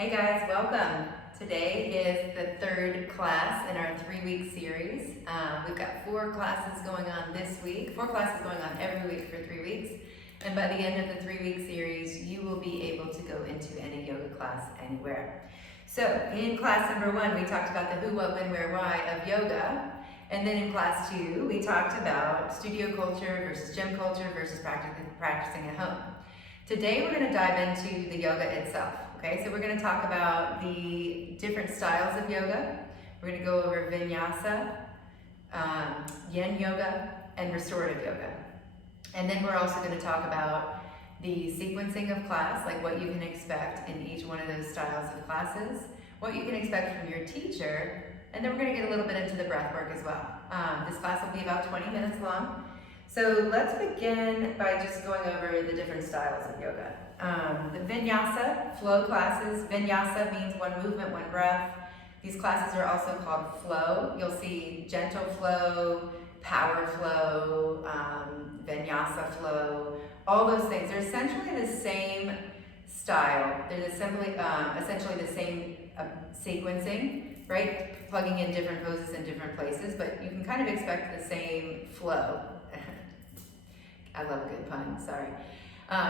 Hey guys, welcome. Today is the third class in our 3-week series. We've got 4 classes going on this week, 4 classes going on every week for 3 weeks. And by the end of the 3-week series, you will be able to go into any yoga class anywhere. So in class number 1, we talked about the who, what, when, where, why of yoga. And then in class 2, we talked about studio culture versus gym culture versus practicing at home. Today we're going to dive into the yoga itself. Okay, so we're going to talk about the different styles of yoga. We're going to go over Vinyasa, Yin yoga, and Restorative yoga. And then we're also going to talk about the sequencing of class, like what you can expect in each one of those styles of classes, what you can expect from your teacher, and then we're going to get a little bit into the breath work as well. This class will be about 20 minutes long. So let's begin by just going over the different styles of yoga. The Vinyasa flow classes. Vinyasa means one movement, one breath. These classes are also called flow. You'll see gentle flow, power flow, Vinyasa flow, all those things. They're essentially the same style. They're essentially the same sequencing, right? Plugging in different poses in different places, but you can kind of expect the same flow. I love a good pun, sorry.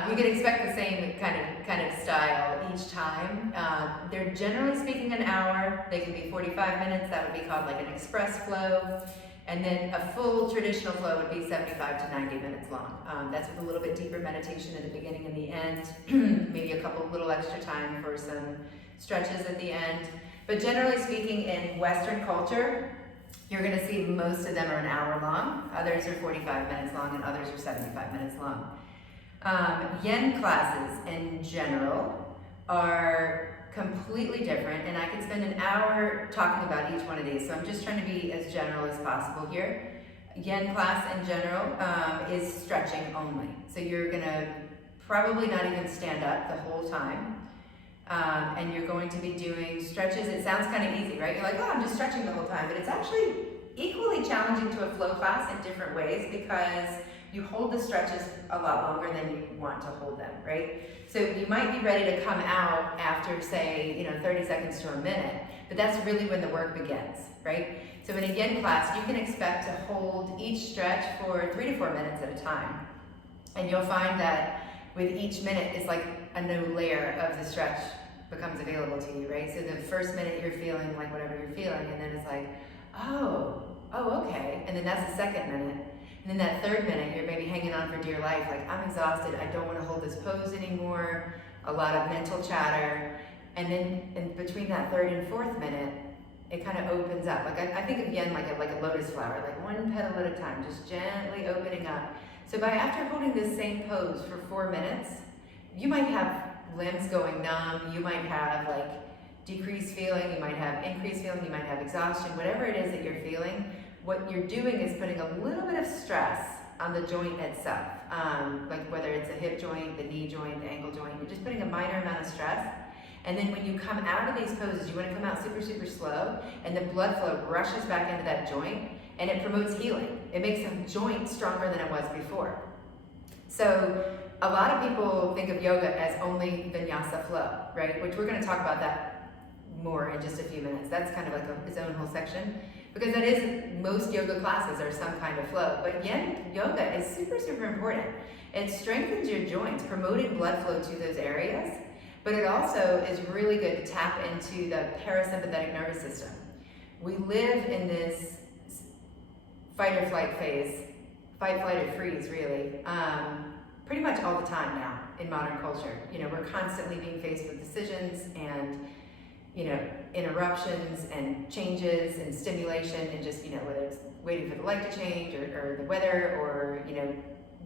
You can expect the same kind of style each time. They're generally speaking an hour. They can be 45 minutes. That would be called like an express flow. And then a full traditional flow would be 75 to 90 minutes long. That's with a little bit deeper meditation at the beginning and the end. Maybe a couple little extra time for some stretches at the end. But generally speaking, in Western culture, you're going to see most of them are an hour long. Others are 45 minutes long, and others are 75 minutes long. Yin classes in general are completely different, and I could spend an hour talking about each one of these, so I'm just trying to be as general as possible here. Yin class in general is stretching only. So you're going to probably not even stand up the whole time. And you're going to be doing stretches. It sounds kind of easy, right? You're like, oh, I'm just stretching the whole time. But it's actually equally challenging to a flow class in different ways because you hold the stretches a lot longer than you want to hold them, right? So you might be ready to come out after, say, 30 seconds to a minute, but that's really when the work begins, right? So in a Yin class, you can expect to hold each stretch for 3 to 4 minutes at a time. And you'll find that with each minute, it's like a new layer of the stretch becomes available to you, right? So the first minute you're feeling like whatever you're feeling, and then it's like, oh, okay. And then that's the second minute. And then that third minute, you're maybe hanging on for dear life, like, I'm exhausted, I don't want to hold this pose anymore, a lot of mental chatter. And then in between that third and fourth minute, it kind of opens up. Like I think of Yin like a lotus flower, like one petal at a time, just gently opening up. So by after holding this same pose for 4 minutes, you might have limbs going numb, you might have like decreased feeling, you might have increased feeling, you might have exhaustion, whatever it is that you're feeling, what you're doing is putting a little bit of stress on the joint itself. Like whether it's a hip joint, the knee joint, the ankle joint, you're just putting a minor amount of stress. And then when you come out of these poses, you want to come out super, super slow, and the blood flow rushes back into that joint, and it promotes healing. It makes the joint stronger than it was before. So a lot of people think of yoga as only Vinyasa flow, right? Which we're going to talk about that more in just a few minutes. That's kind of like its own whole section. Because that is, most yoga classes are some kind of flow. But Yin yoga is super, super important. It strengthens your joints, promoting blood flow to those areas. But it also is really good to tap into the parasympathetic nervous system. We live in this fight or flight phase, fight, flight, or freeze, really, pretty much all the time now in modern culture. We're constantly being faced with decisions and, interruptions and changes and stimulation and just, whether it's waiting for the light to change or the weather or,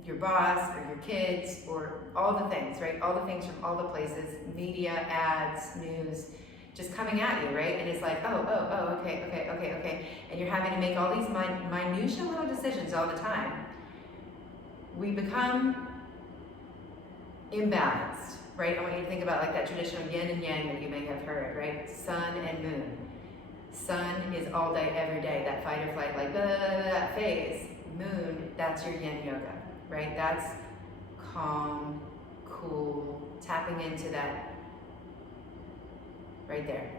your boss or your kids or all the things, right? All the things from all the places, media, ads, news, just coming at you, right? And it's like, okay. And you're having to make all these minutiae little decisions all the time. We become imbalanced, right? I want you to think about like that traditional yin and yang that you may have heard, right? Sun and moon. Sun is all day, every day, that fight or flight, like that phase. Moon, that's your yin yoga, right? That's calm, cool, tapping into that right there,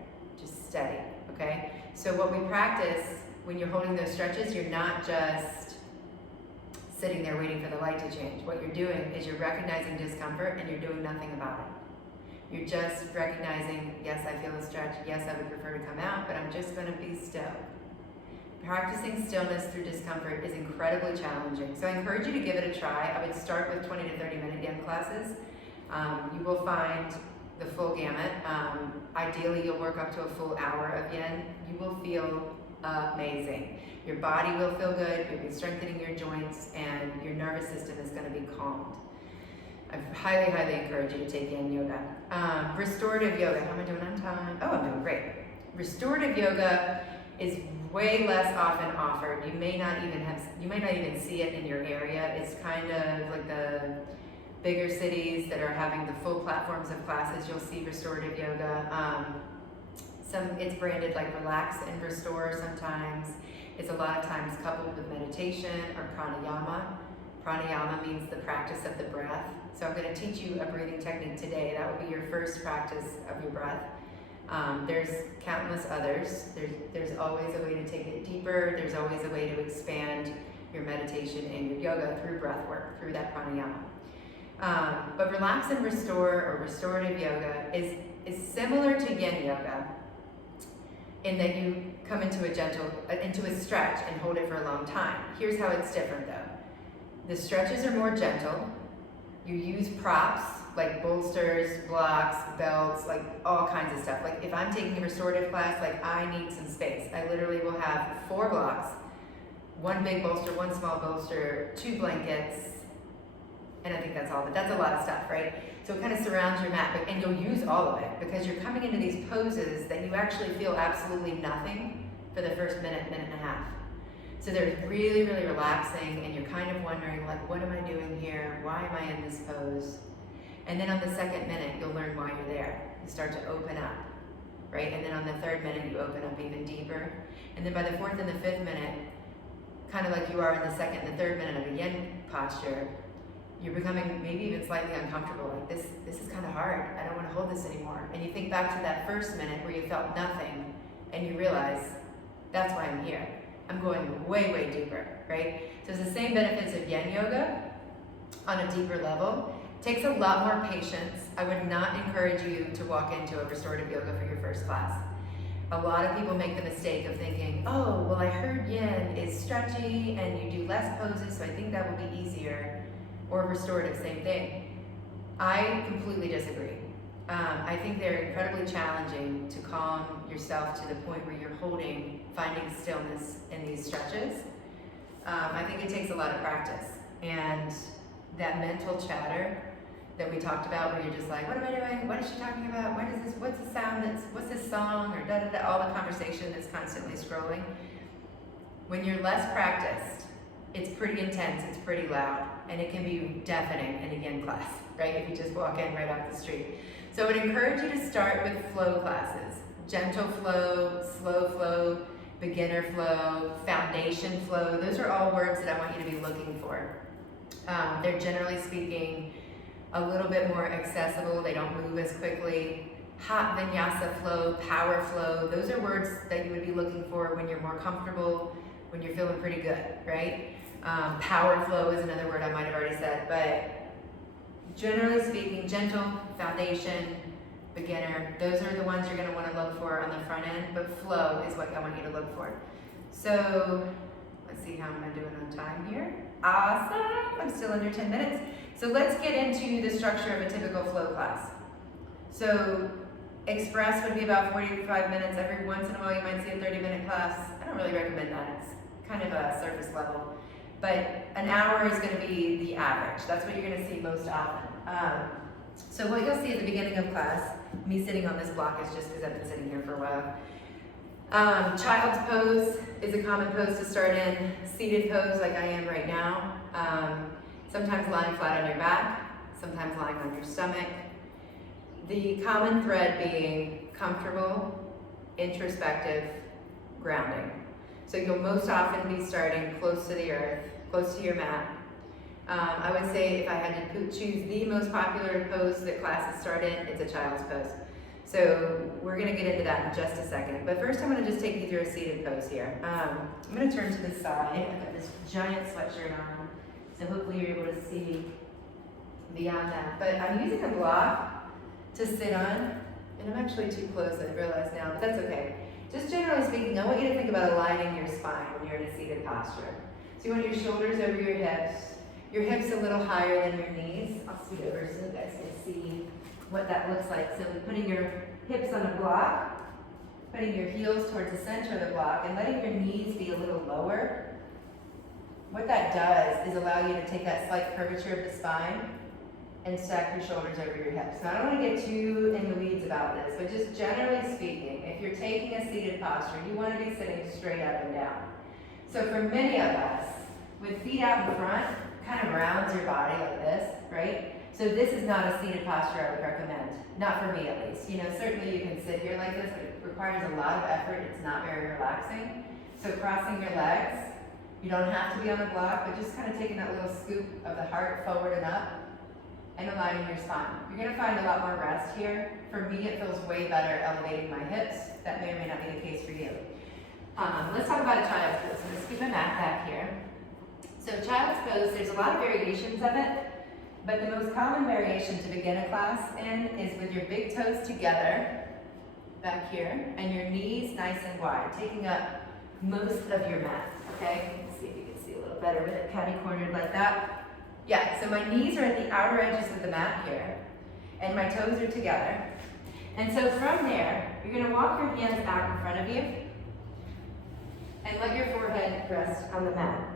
just steady, okay? So what we practice when you're holding those stretches, you're not just sitting there waiting for the light to change. What you're doing is you're recognizing discomfort and you're doing nothing about it. You're just recognizing, yes, I feel a stretch, yes, I would prefer to come out, but I'm just gonna be still. Practicing stillness through discomfort is incredibly challenging. So I encourage you to give it a try. I would start with 20 to 30 minute yen classes. You will find the full gamut. Ideally, you'll work up to a full hour of yen. You will feel amazing. Your body will feel good, you'll be strengthening your joints, and your nervous system is going to be calmed. I highly, highly encourage you to take yen yoga. Restorative yoga, how am I doing on time? Oh, I'm doing great. Restorative yoga is way less often offered. You may not even see it in your area. It's kind of like the bigger cities that are having the full platforms of classes. You'll see restorative yoga. It's branded like relax and restore sometimes. It's a lot of times coupled with meditation or pranayama. Pranayama means the practice of the breath. So I'm going to teach you a breathing technique today. That will be your first practice of your breath. There's countless others. There's always a way to take it deeper. There's always a way to expand your meditation and your yoga through breath work, through that pranayama. But relax and restore or restorative yoga is similar to yin yoga in that you come into a stretch and hold it for a long time. Here's how it's different though. The stretches are more gentle. You use props like bolsters, blocks, belts, like all kinds of stuff. Like if I'm taking a restorative class, like I need some space. I literally will have 4 blocks, 1 big bolster, 1 small bolster, 2 blankets, and I think that's all, but that's a lot of stuff, right? So it kind of surrounds your mat, and you'll use all of it because you're coming into these poses that you actually feel absolutely nothing for the first minute and a half. So they're really, really relaxing, and you're kind of wondering, like, what am I doing here? Why am I in this pose? And then on the second minute, you'll learn why you're there. You start to open up, right? And then on the third minute, you open up even deeper. And then by the 4th and the 5th minute, kind of like you are in the 2nd and the 3rd minute of a yin posture, you're becoming maybe even slightly uncomfortable. Like this is kind of hard. I don't want to hold this anymore. And you think back to that first minute where you felt nothing, and you realize that's why I'm here. I'm going way, way deeper, right? So it's the same benefits of yin yoga on a deeper level. It takes a lot more patience. I would not encourage you to walk into a restorative yoga for your first class. A lot of people make the mistake of thinking, oh, well, I heard yin is stretchy and you do less poses, so I think that will be easier. Or restorative, same thing. I completely disagree. I think they're incredibly challenging to calm yourself to the point where you're finding stillness in these stretches. I think it takes a lot of practice. And that mental chatter that we talked about where you're just like, what am I doing? What is she talking about? What is this? What's the sound? What's this song? Or da-da-da, all the conversation that's constantly scrolling. When you're less practiced, it's pretty intense, it's pretty loud, and it can be deafening in a yin class, right? If you just walk in right off the street. So I would encourage you to start with flow classes. Gentle flow, slow flow, beginner flow, foundation flow. Those are all words that I want you to be looking for. They're generally speaking a little bit more accessible. They don't move as quickly. Hot vinyasa flow, power flow. Those are words that you would be looking for when you're more comfortable, when you're feeling pretty good, right? Power flow is another word I might have already said, but generally speaking, gentle, foundation, beginner, those are the ones you're going to want to look for on the front end, but flow is what I want you to look for. So let's see how am I doing on time here. Awesome, I'm still under 10 minutes. So let's get into the structure of a typical flow class. So express would be about 45 minutes. Every once in a while you might see a 30-minute class. I don't really recommend that. It's kind of a surface level. But an hour is going to be the average. That's what you're going to see most often. So what you'll see at the beginning of class, me sitting on this block is just because I've been sitting here for a while. Child's pose is a common pose to start in. Seated pose like I am right now. Sometimes lying flat on your back, sometimes lying on your stomach. The common thread being comfortable, introspective, grounding. So you'll most often be starting close to the earth, close to your mat. I would say if I had to choose the most popular pose that classes start in, it's a child's pose. So we're gonna get into that in just a second. But first I'm gonna just take you through a seated pose here. I'm gonna turn to the side. I've got this giant sweatshirt on, so hopefully you're able to see beyond that. But I'm using a block to sit on, and I'm actually too close, I realize now, but that's okay. Just generally speaking, I want you to think about aligning your spine when you're in a seated posture. So you want your shoulders over your hips a little higher than your knees. I'll scoot over so you guys can see what that looks like. So putting your hips on a block, putting your heels towards the center of the block, and letting your knees be a little lower. What that does is allow you to take that slight curvature of the spine and stack your shoulders over your hips. Now, I don't want to get too in the weeds about this, but just generally speaking, if you're taking a seated posture, you want to be sitting straight up and down. So for many of us, with feet out in front, kind of rounds your body like this, right? So this is not a seated posture I would recommend. Not for me, at least. You know, certainly you can sit here like this, but it requires a lot of effort. It's not very relaxing. So crossing your legs, you don't have to be on the block, but just kind of taking that little scoop of the heart forward and up, and aligning your spine. You're going to find a lot more rest here. For me, it feels way better elevating my hips. That may or may not be the case for you. Let's talk about a child's pose. I'm going to scoop my mat back here. So child's pose, there's a lot of variations of it, but the most common variation to begin a class in is with your big toes together back here, and your knees nice and wide, taking up most of your mat, okay? Let's see if you can see a little better with it catty-cornered like that. Yeah, so my knees are at the outer edges of the mat here, and my toes are together. And so from there, you're going to walk your hands out in front of you, and let your forehead rest on the mat.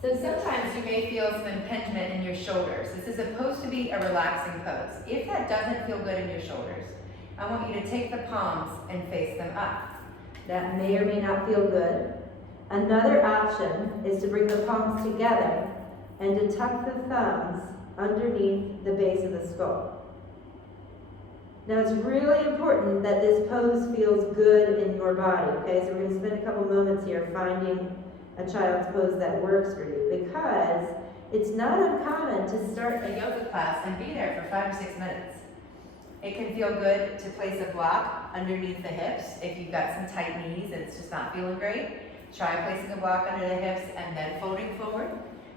So sometimes you may feel some impingement in your shoulders. This is supposed to be a relaxing pose. If that doesn't feel good in your shoulders, I want you to take the palms and face them up. That may or may not feel good. Another option is to bring the palms together and to tuck the thumbs underneath the base of the skull. Now it's really important that this pose feels good in your body, okay? So we're going to spend a couple moments here finding a child's pose that works for you, because it's not uncommon to start a yoga class and be there for 5 or 6 minutes. It can feel good to place a block underneath the hips if you've got some tight knees and it's just not feeling great. Try placing a block under the hips and then folding forward.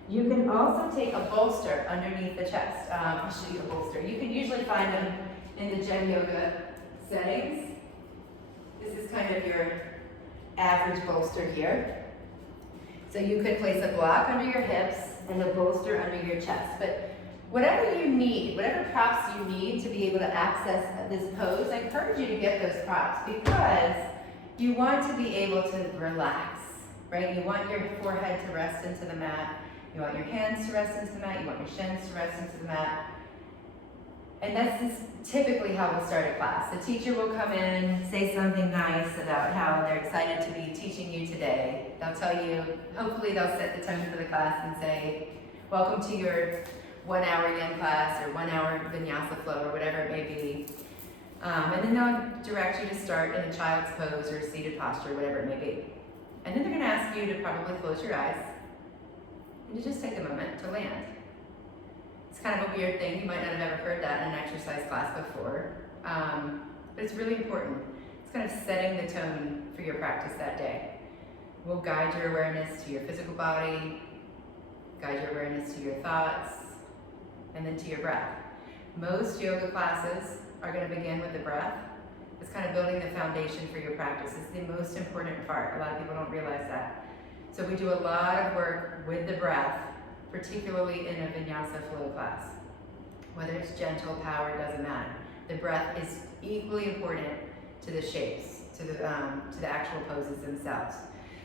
You can also take a bolster underneath the chest. I'll show you a bolster. You can usually find them in the Jen yoga settings. This is kind of your average bolster here. So you could place a block under your hips and a bolster under your chest. But whatever you need, whatever props you need to be able to access this pose, I encourage you to get those props, because you want to be able to relax, right? You want your forehead to rest into the mat. You want your hands to rest into the mat. You want your shins to rest into the mat. And that's typically how we'll start a class. The teacher will come in, say something nice about how they're excited to be teaching you today. They'll tell you, hopefully they'll set the tone for the class and say, welcome to your 1 hour yin class or 1 hour Vinyasa flow or whatever it may be. And then they'll direct you to start in a child's pose or a seated posture, whatever it may be. And then they're going to ask you to probably close your eyes and to just take a moment to land. It's kind of a weird thing. You might not have ever heard that in an exercise class before, but it's really important. It's kind of setting the tone for your practice that day. We'll guide your awareness to your physical body, guide your awareness to your thoughts, and then to your breath. Most yoga classes are going to begin with the breath. It's kind of building the foundation for your practice. It's the most important part. A lot of people don't realize that. So we do a lot of work with the breath, particularly in a Vinyasa flow class. Whether it's gentle, power, doesn't matter. The breath is equally important to the shapes, to the actual poses themselves.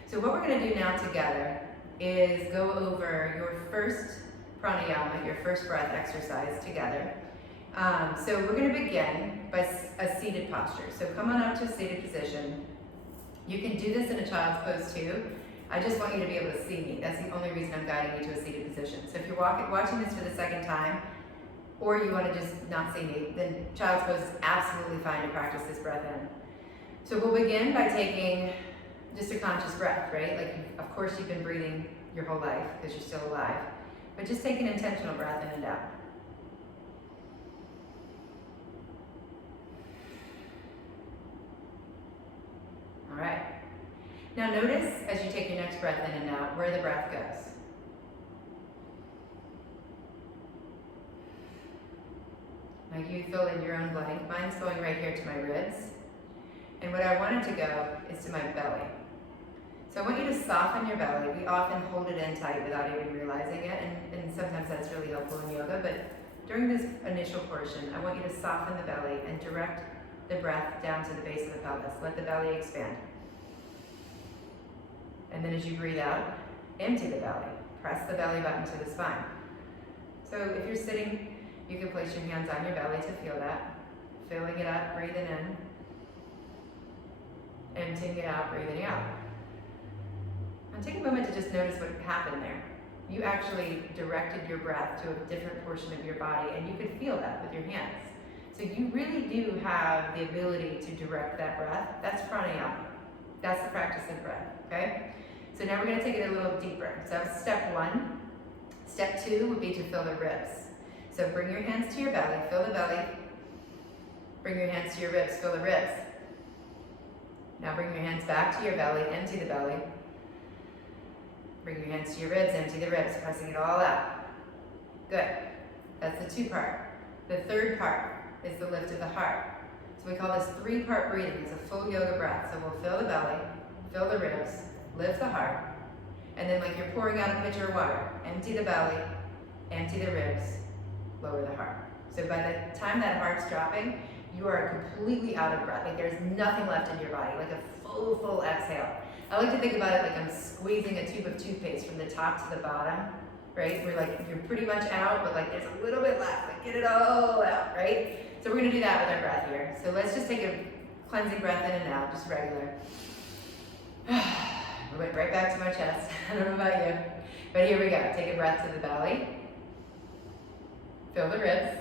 So what we're going to do now together is go over your first pranayama, your first breath exercise together. So we're going to begin by a seated posture. So come on up to a seated position. You can do this in a child's pose too. I just want you to be able to see me. That's the only reason I'm guiding you to a seated position. So if you're watching this for the second time, or you want to just not see me, then child's pose is absolutely fine to practice this breath in. So we'll begin by taking just a conscious breath, right? Like, of course you've been breathing your whole life because you're still alive, but just take an intentional breath in and out. Now notice as you take your next breath in and out where the breath goes. Now you fill in your own blank. Mine's going right here to my ribs. And what I want it to go is to my belly. So I want you to soften your belly. We often hold it in tight without even realizing it, and sometimes that's really helpful in yoga, but during this initial portion, I want you to soften the belly and direct the breath down to the base of the pelvis. Let the belly expand. And then as you breathe out, empty the belly. Press the belly button to the spine. So if you're sitting, you can place your hands on your belly to feel that. Filling it up, breathing in. Emptying it out, breathing out. And take a moment to just notice what happened there. You actually directed your breath to a different portion of your body, and you could feel that with your hands. So you really do have the ability to direct that breath. That's pranayama. That's the practice of breath, okay? So now we're gonna take it a little deeper. So that was step one. Step two would be to fill the ribs. So bring your hands to your belly, fill the belly. Bring your hands to your ribs, fill the ribs. Now bring your hands back to your belly, empty the belly. Bring your hands to your ribs, empty the ribs, pressing it all out. Good. That's the two part. The third part is the lift of the heart. So we call this three-part breathing. It's a full yoga breath. So we'll fill the belly, fill the ribs, lift the heart, and then like you're pouring out a pitcher of water, empty the belly, empty the ribs, lower the heart. So by the time that heart's dropping, you are completely out of breath. Like there's nothing left in your body, like a full exhale. I like to think about it like I'm squeezing a tube of toothpaste from the top to the bottom, right? Where like you're pretty much out, but like there's a little bit left. Like get it all out, right? So we're gonna do that with our breath here. So let's just take a cleansing breath in and out, just regular. We went right back to my chest. I don't know about you, but here we go. Take a breath to the belly. Fill the ribs.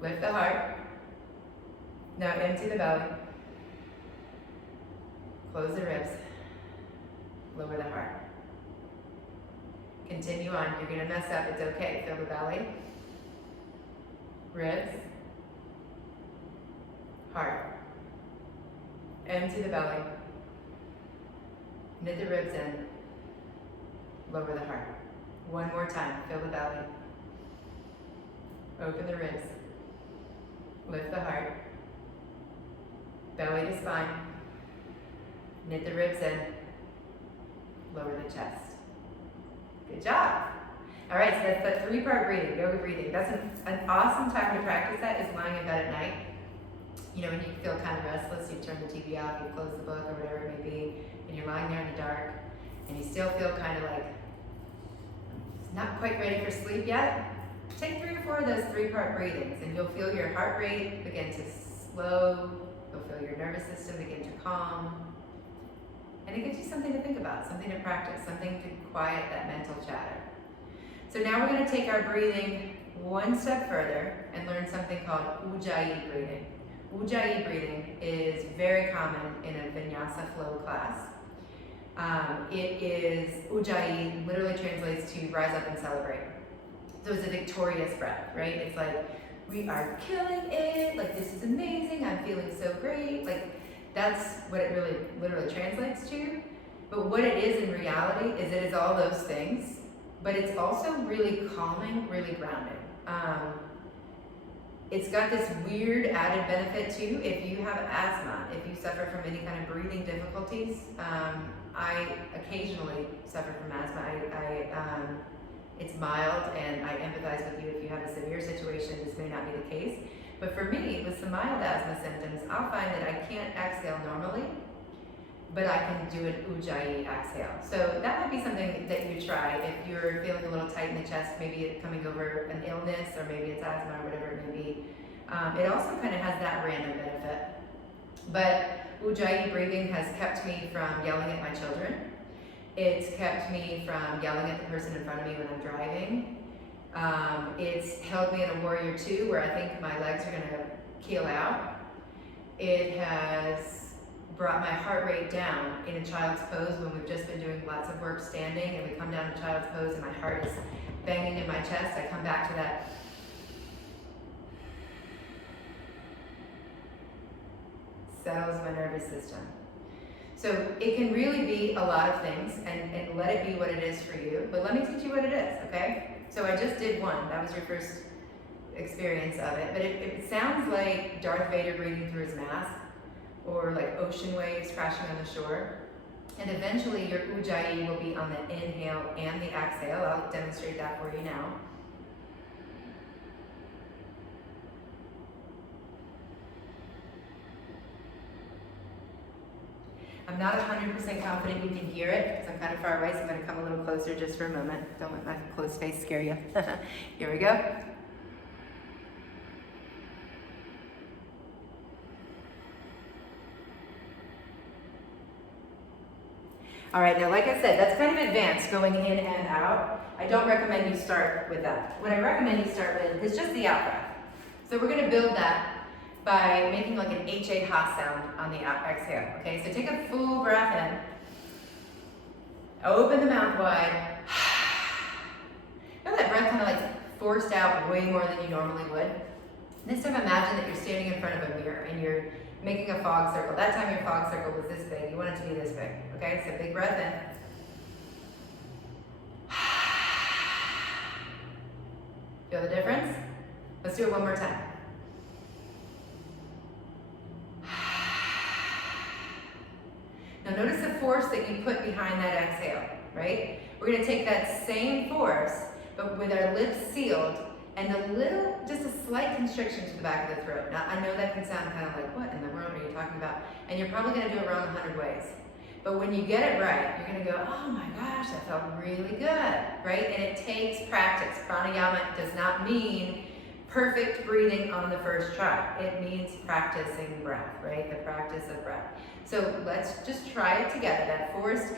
Lift the heart. Now empty the belly. Close the ribs. Lower the heart. Continue on. You're gonna mess up. It's okay. Fill the belly. Ribs. Heart. Empty the belly. Knit the ribs in. Lower the heart. One more time. Fill the belly. Open the ribs. Lift the heart. Belly to spine. Knit the ribs in. Lower the chest. Good job. All right, so that's the three-part breathing, yoga breathing. That's an awesome time to practice that is lying in bed at night. You know, when you feel kind of restless, you turn the TV off, you close the book or whatever it may be, and you're lying there in the dark, and you still feel kind of like not quite ready for sleep yet. Take 3 or 4 of those three-part breathings, and you'll feel your heart rate begin to slow. You'll feel your nervous system begin to calm. And it gives you something to think about, something to practice, something to quiet that mental chatter. So now we're going to take our breathing one step further and learn something called Ujjayi breathing. Ujjayi breathing is very common in a Vinyasa flow class. Ujjayi literally translates to rise up and celebrate. So it's a victorious breath, right? It's like, we are killing it, like this is amazing, I'm feeling so great. Like that's what it really literally translates to. But what it is in reality is it is all those things, but it's also really calming, really grounding. It's got this weird added benefit too if you have asthma, if you suffer from any kind of breathing difficulties. I occasionally suffer from asthma. It's mild, and I empathize with you if you have a severe situation. This may not be the case. But for me, with some mild asthma symptoms, I'll find that I can't exhale normally, but I can do an Ujjayi exhale. So that might be something that you try if you're feeling a little tight in the chest, maybe it's coming over an illness, or maybe it's asthma, or whatever it may be. It also kind of has that random benefit. But Ujjayi breathing has kept me from yelling at my children. It's kept me from yelling at the person in front of me when I'm driving. It's held me in a warrior two where I think my legs are gonna keel out. It has brought my heart rate down in a child's pose when we've just been doing lots of work standing, and we come down to child's pose and my heart is banging in my chest. I come back to that. Settles my nervous system. So it can really be a lot of things, and let it be what it is for you. But let me teach you what it is, okay? So I just did one. That was your first experience of it. But it sounds like Darth Vader breathing through his mask, or like ocean waves crashing on the shore. And eventually your Ujjayi will be on the inhale and the exhale. I'll demonstrate that for you now. I'm not 100% confident you can hear it because I'm kind of far away, so I'm going to come a little closer just for a moment. Don't let my closed face scare you. Here we go. All right, now like I said, that's kind of advanced, going in and out. I don't recommend you start with that. What I recommend you start with is just the out breath. So we're going to build that by making like an H-A-ha sound on the exhale. Okay, so take a full breath in. Open the mouth wide. Feel that breath kind of like forced out way more than you normally would. This time imagine that you're standing in front of a mirror and you're making a fog circle. That time your fog circle was this big. You want it to be this big. Okay, so big breath in. Feel the difference? Let's do it one more time. Now notice the force that you put behind that exhale, right? We're going to take that same force, but with our lips sealed, and a little, just a slight constriction to the back of the throat. Now, I know that can sound kind of like, what in the world are you talking about? And you're probably going to do it wrong 100 ways. But when you get it right, you're going to go, oh my gosh, that felt really good, right? And it takes practice. Pranayama does not mean perfect breathing on the first try. It means practicing breath, right? The practice of breath. So let's just try it together. That forced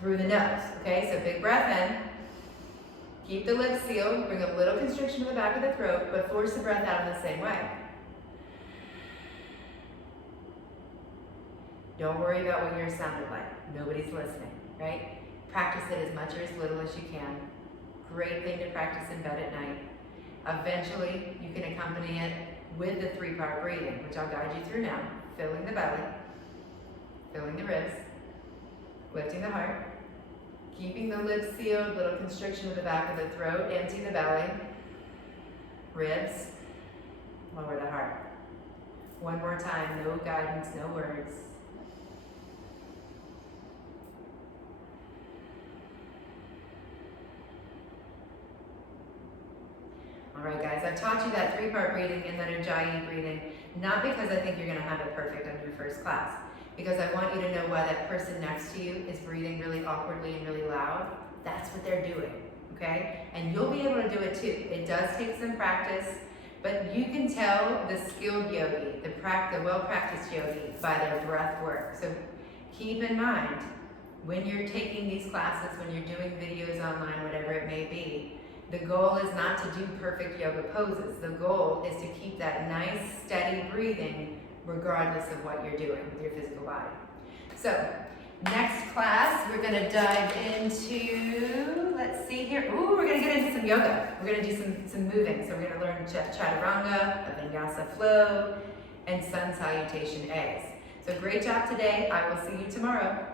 through the nose, okay? So big breath in. Keep the lips sealed, bring a little constriction to the back of the throat, but force the breath out in the same way. Don't worry about what yours sounded like. Nobody's listening, right? Practice it as much or as little as you can. Great thing to practice in bed at night. Eventually, you can accompany it with the 3-part breathing, which I'll guide you through now. Filling the belly, filling the ribs, lifting the heart, keeping the lips sealed, little constriction to the back of the throat, empty the belly, ribs, lower the heart. One more time, no guidance, no words. All right, guys, I've taught you that 3-part breathing and that Ujjayi breathing, not because I think you're going to have it perfect on your first class, because I want you to know why that person next to you is breathing really awkwardly and really loud. That's what they're doing, okay? And you'll be able to do it too. It does take some practice, but you can tell the skilled yogi, the well-practiced yogi, by their breath work. So keep in mind, when you're taking these classes, when you're doing videos online, whatever it may be, the goal is not to do perfect yoga poses. The goal is to keep that nice, steady breathing regardless of what you're doing with your physical body. So, next class, we're gonna dive into, let's see here, we're gonna get into some yoga. We're gonna do some moving. So we're gonna learn chaturanga, a vinyasa flow, and sun salutation A's. So great job today. I will see you tomorrow.